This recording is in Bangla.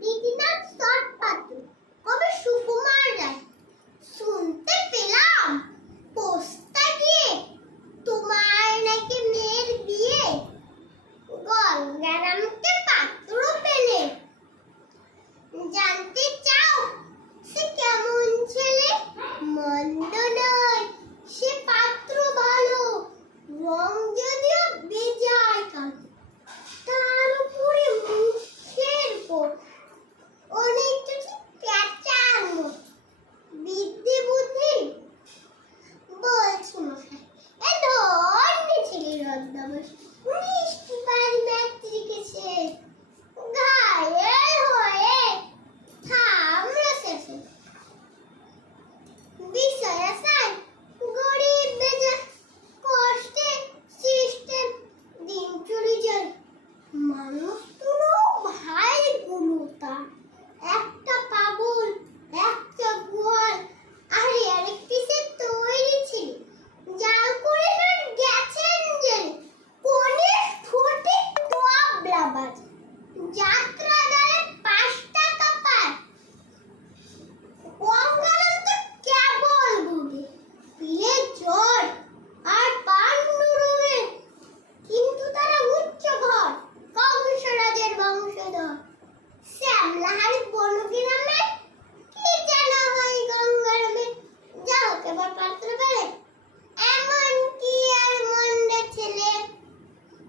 দিদিনাথ শট পাত্র, কবি সুকুমার রায়। শুনতে পেলাম পোস্তা দিয়ে তোমার নাকি মেয়ের বিয়ে, গঙ্গারামকে পাত্র পেলে। জানতে চাও সে কেমন ছেলে? মন্দ নয়, সে পাত্র ভালো, রং যদিও বেজায় কালো। তার উপরে মুখের কোট অনেকটা ঠিক প্যাঁচার মতো। বিদ্যে বুদ্ধি বলছি মশাই, এ ধরনের ছেলের অধ্যবস মিষ্টি বাড়ি ম্যাট্রিকেছে ঘায়েল হয়ে থামলো শেষে। বিষয় আসায় গরিব বেজায়, কষ্টে সিস্টেম দিন চলে যায়। মানুষ পুরো ভাই গুলো তার, একটা পাগল একটা গোয়াল, আর আরেকটি সে তৈরি ছিল জাল করে গেছেন যে কোনে ঠোঁটে তবলা বাজে, যাত্রা দলে 5 টাকা পায়। গঙ্গারাম তো কেবল বুড়ি, পিলে জ্বর আর পান্ডুরুয়ে, কিন্তু তারা উচ্চ ঘর, কংসরাজের বংশধর। শ্যামলাহারি বনগ্রামে